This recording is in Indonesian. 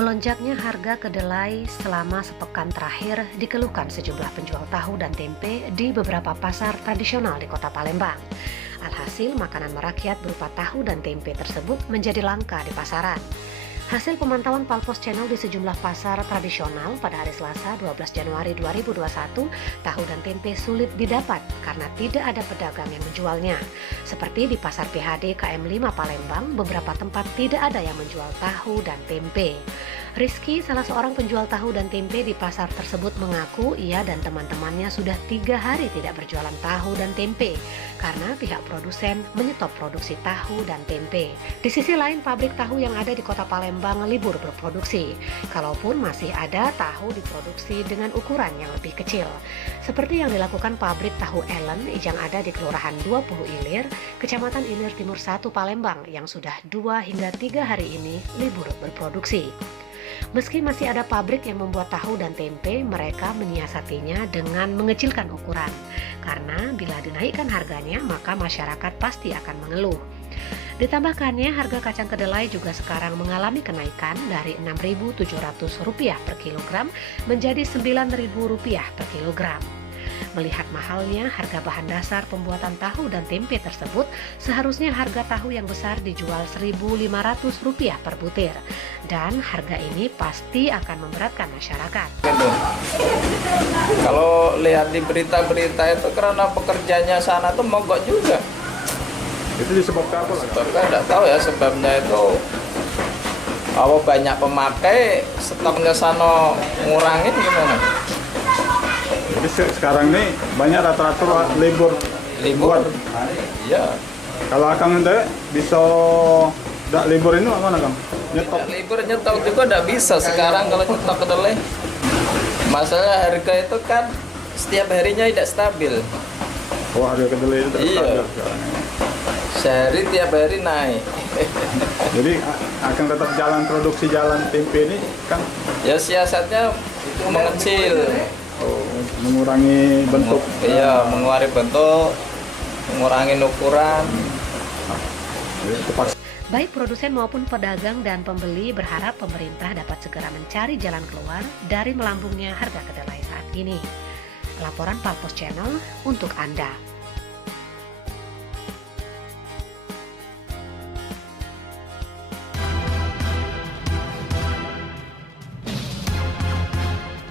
Melonjaknya harga kedelai selama sepekan terakhir dikeluhkan sejumlah penjual tahu dan tempe di beberapa pasar tradisional di Kota Palembang. Alhasil, makanan merakyat berupa tahu dan tempe tersebut menjadi langka di pasaran. Hasil pemantauan Palpos Channel di sejumlah pasar tradisional pada hari Selasa 12 Januari 2021, tahu dan tempe sulit didapat karena tidak ada pedagang yang menjualnya. Seperti di Pasar PHD KM5 Palembang, beberapa tempat tidak ada yang menjual tahu dan tempe. Rizky, salah seorang penjual tahu dan tempe di pasar tersebut, mengaku ia dan teman-temannya sudah 3 hari tidak berjualan tahu dan tempe karena pihak produsen menyetop produksi tahu dan tempe. Di sisi lain, pabrik tahu yang ada di Kota Palembang libur berproduksi. Kalaupun masih ada tahu diproduksi dengan ukuran yang lebih kecil. Seperti yang dilakukan pabrik tahu Ellen yang ada di Kelurahan 20 Ilir, Kecamatan Ilir Timur 1 Palembang yang sudah 2 hingga 3 hari ini libur berproduksi. Meski masih ada pabrik yang membuat tahu dan tempe, mereka menyiasatinya dengan mengecilkan ukuran. Karena bila dinaikkan harganya, maka masyarakat pasti akan mengeluh. Ditambahkannya, harga kacang kedelai juga sekarang mengalami kenaikan dari Rp6.700 per kilogram menjadi Rp9.000 per kilogram. Melihat mahalnya harga bahan dasar pembuatan tahu dan tempe tersebut, seharusnya harga tahu yang besar dijual Rp1.500 per butir. Dan harga ini pasti akan memberatkan masyarakat. Kalau lihat di berita-berita itu karena pekerjanya sana tuh mogok juga. Itu disebabkan apa? Sebabnya nggak tahu ya sebabnya itu. Kalau banyak pemakai, stoknya sana ngurangin gimana? Jadi sekarang nih banyak rata-rata libur. Iya. Kalau akang ente bisa tidak libur ini mana kang? Nyetok. Libur nyetok juga nggak bisa sekarang kalau nyetok kedelai. Masalah harga itu kan setiap harinya tidak stabil. Oh, harga kedelai itu Iya. stabil sekarang. Sehari tiap hari naik. Jadi akan tetap jalan produksi jalan tempe ini kan? Ya siasatnya mengecil. Oh, mengurangi bentuk. Iya, mengurangi bentuk, mengurangi ukuran. Baik produsen maupun pedagang dan pembeli berharap pemerintah dapat segera mencari jalan keluar dari melambungnya harga kedelai saat ini. Laporan Palpos Channel untuk Anda.